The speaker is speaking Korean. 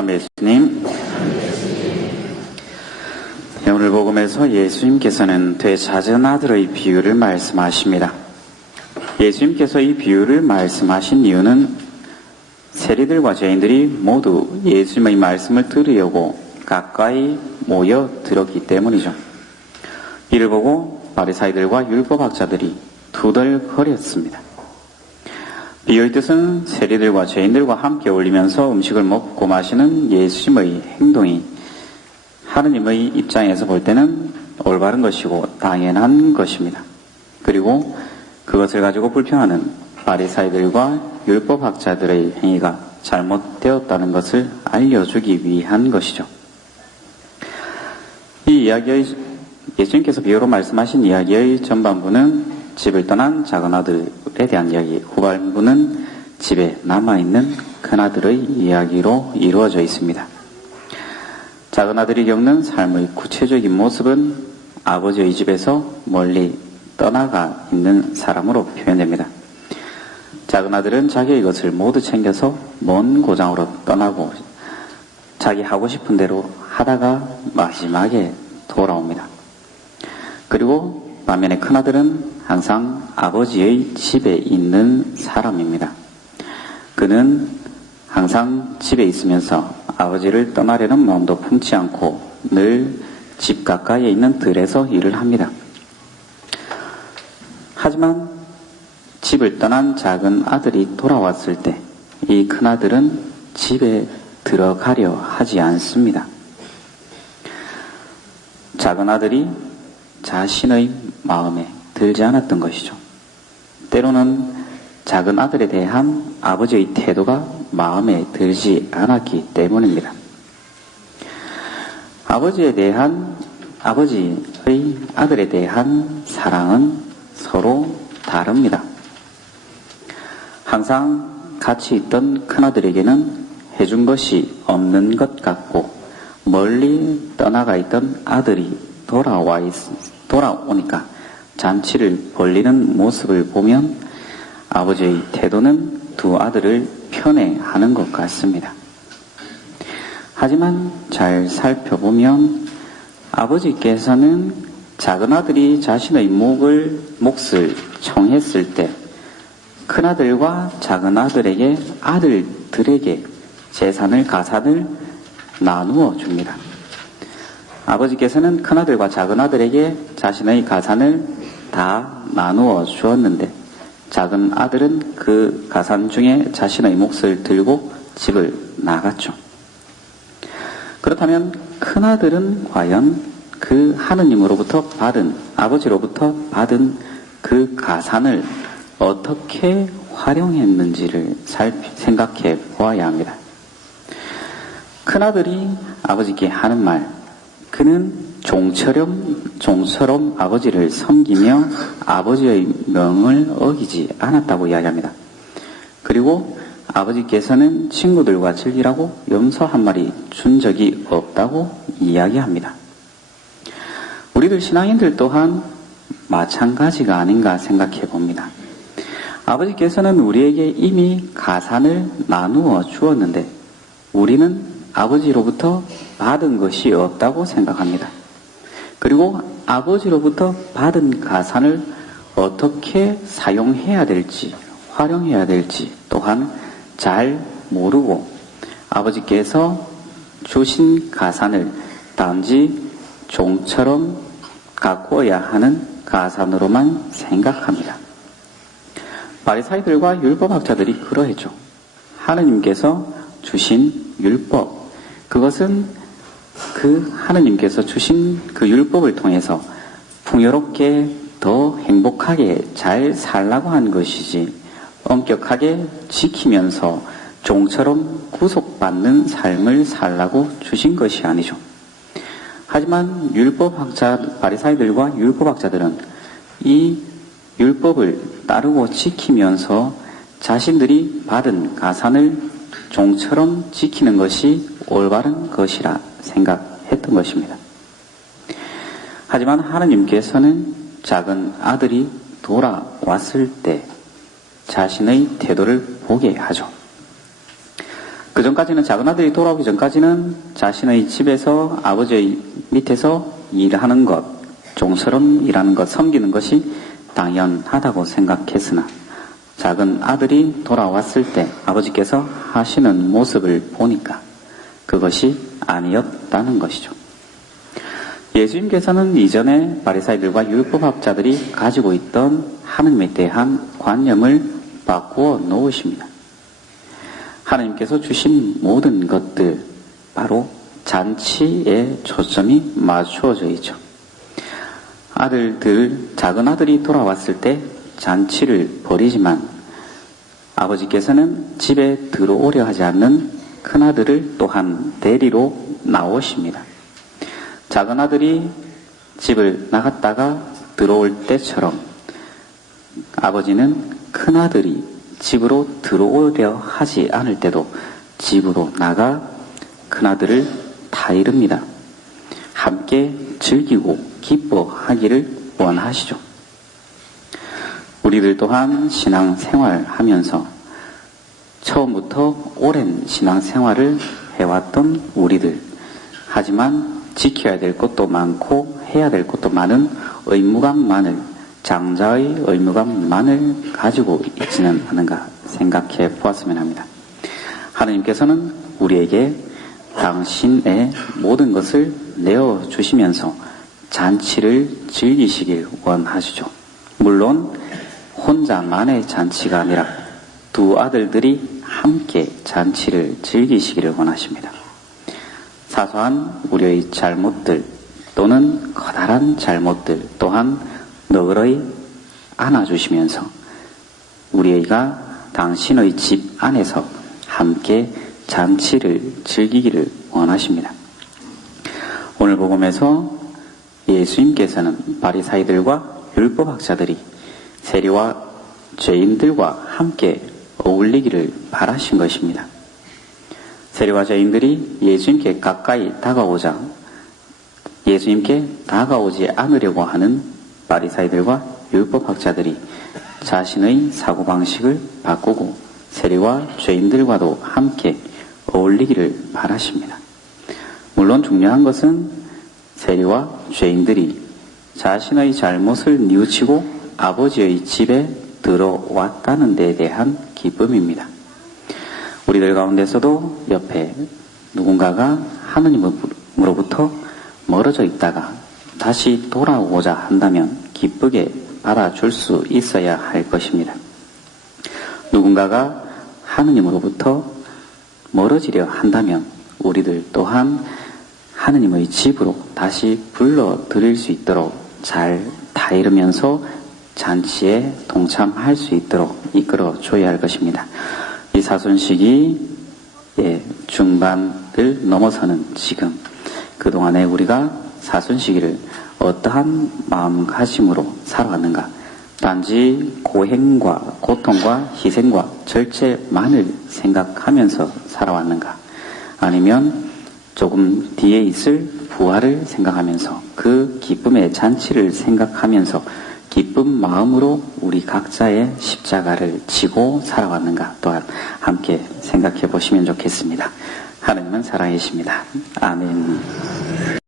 참 예수님. 오늘 복음에서 예수님께서는 되찾은 아들의 비유를 말씀하십니다. 예수님께서 이 비유를 말씀하신 이유는 세리들과 죄인들이 모두 예수님의 말씀을 들으려고 가까이 모여 들었기 때문이죠. 이를 보고 바리사이들과 율법학자들이 투덜거렸습니다. 비유의 뜻은 세리들과 죄인들과 함께 어울리면서 음식을 먹고 마시는 예수님의 행동이 하느님의 입장에서 볼 때는 올바른 것이고 당연한 것입니다. 그리고 그것을 가지고 불평하는 바리사이들과 율법학자들의 행위가 잘못되었다는 것을 알려주기 위한 것이죠. 이 이야기의 예수님께서 비유로 말씀하신 이야기의 전반부는 집을 떠난 작은 아들에 대한 이야기, 후반부는 집에 남아있는 큰아들의 이야기로 이루어져 있습니다. 작은 아들이 겪는 삶의 구체적인 모습은 아버지의 집에서 멀리 떠나가 있는 사람으로 표현됩니다. 작은 아들은 자기의 것을 모두 챙겨서 먼 고장으로 떠나고 자기 하고 싶은 대로 하다가 마지막에 돌아옵니다. 그리고 반면에 큰아들은 항상 아버지의 집에 있는 사람입니다. 그는 항상 집에 있으면서 아버지를 떠나려는 마음도 품지 않고 늘 집 가까이에 있는 들에서 일을 합니다. 하지만 집을 떠난 작은 아들이 돌아왔을 때 이 큰아들은 집에 들어가려 하지 않습니다. 작은 아들이 자신의 마음에 들지 않았던 것이죠. 때로는 작은 아들에 대한 아버지의 태도가 마음에 들지 않았기 때문입니다. 아버지의 아들에 대한 사랑은 서로 다릅니다. 항상 같이 있던 큰아들에게는 해준 것이 없는 것 같고 멀리 떠나가 있던 아들이 돌아오니까 잔치를 벌리는 모습을 보면 아버지의 태도는 두 아들을 편애하는 것 같습니다. 하지만 잘 살펴보면 아버지께서는 작은 아들이 자신의 몫을 청했을 때 큰아들과 작은 아들에게 재산을 가산을 나누어 줍니다. 아버지께서는 큰아들과 작은 아들에게 자신의 가산을 다 나누어 주었는데 작은 아들은 그 가산 중에 자신의 몫을 들고 집을 나갔죠. 그렇다면 큰아들은 과연 그 아버지로부터 받은 그 가산을 어떻게 활용했는지를 생각해 보아야 합니다. 큰아들이 아버지께 하는 말, 그는 종처럼 아버지를 섬기며 아버지의 명을 어기지 않았다고 이야기합니다. 그리고 아버지께서는 친구들과 즐기라고 염소 한 마리 준 적이 없다고 이야기합니다. 우리들 신앙인들 또한 마찬가지가 아닌가 생각해 봅니다. 아버지께서는 우리에게 이미 가산을 나누어 주었는데 우리는 아버지로부터 받은 것이 없다고 생각합니다. 그리고 아버지로부터 받은 가산을 어떻게 사용해야 될지, 활용해야 될지 또한 잘 모르고 아버지께서 주신 가산을 단지 종처럼 가꾸어야 하는 가산으로만 생각합니다. 바리사이들과 율법학자들이 그러했죠. 하느님께서 주신 율법, 그것은 그 하느님께서 주신 그 율법을 통해서 풍요롭게 더 행복하게 잘 살라고 한 것이지 엄격하게 지키면서 종처럼 구속받는 삶을 살라고 주신 것이 아니죠. 하지만 바리사이들과 율법학자들은 이 율법을 따르고 지키면서 자신들이 받은 가산을 종처럼 지키는 것이 올바른 것이라 생각했던 것입니다. 하지만 하나님께서는 작은 아들이 돌아왔을 때 자신의 태도를 보게 하죠. 그전까지 이전까지는, 작은 아들이 돌아오기 전까지는 자신의 집에서 아버지의 밑에서 일하는 것, 종처럼 일하는 것, 섬기는 것이 당연하다고 생각했으나 작은 아들이 돌아왔을 때 아버지께서 하시는 모습을 보니까 그것이 아니었다는 것이죠. 예수님께서는 이전에 바리사이들과 율법학자들이 가지고 있던 하느님에 대한 관념을 바꾸어 놓으십니다. 하나님께서 주신 모든 것들, 바로 잔치에 초점이 맞추어져 있죠. 작은 아들이 돌아왔을 때 잔치를 벌이지만 아버지께서는 집에 들어오려 하지 않는 큰아들을 또한 데리러 나오십니다. 작은 아들이 집을 나갔다가 들어올 때처럼 아버지는 큰아들이 집으로 들어오려 하지 않을 때도 집으로 나가 큰아들을 타이릅니다. 함께 즐기고 기뻐하기를 원하시죠. 우리들 또한 신앙생활 하면서 처음부터 오랜 신앙생활을 해왔던 우리들, 하지만 지켜야 될 것도 많고 해야 될 것도 많은 의무감만을, 장자의 의무감만을 가지고 있지는 않은가 생각해 보았으면 합니다. 하나님께서는 우리에게 당신의 모든 것을 내어주시면서 잔치를 즐기시길 원하시죠. 물론 혼자만의 잔치가 아니라 두 아들들이 함께 잔치를 즐기시기를 원하십니다. 사소한 우리의 잘못들 또는 커다란 잘못들 또한 너그러이 안아주시면서 우리가 당신의 집 안에서 함께 잔치를 즐기기를 원하십니다. 오늘 복음에서 예수님께서는 바리사이들과 율법학자들이 세리와 죄인들과 함께 어울리기를 바라신 것입니다. 세리와 죄인들이 예수님께 가까이 다가오자 예수님께 다가오지 않으려고 하는 바리사이들과 율법학자들이 자신의 사고방식을 바꾸고 세리와 죄인들과도 함께 어울리기를 바라십니다. 물론 중요한 것은 세리와 죄인들이 자신의 잘못을 뉘우치고 아버지의 집에 들어왔다는 데에 대한 기쁨입니다. 우리들 가운데서도 옆에 누군가가 하느님으로부터 멀어져 있다가 다시 돌아오고자 한다면 기쁘게 받아줄 수 있어야 할 것입니다. 누군가가 하느님으로부터 멀어지려 한다면 우리들 또한 하느님의 집으로 다시 불러들일 수 있도록 잘 다이르면서 잔치에 동참할 수 있도록 이끌어줘야 할 것입니다. 이 사순식이 중반을 넘어서는 지금 그동안에 우리가 사순시기를 어떠한 마음가짐으로 살아왔는가? 단지 고행과 고통과 희생과 절제만을 생각하면서 살아왔는가? 아니면 조금 뒤에 있을 부활을 생각하면서 그 기쁨의 잔치를 생각하면서 기쁜 마음으로 우리 각자의 십자가를 지고 살아왔는가 또한 함께 생각해 보시면 좋겠습니다. 하느님은 사랑이십니다. 아멘.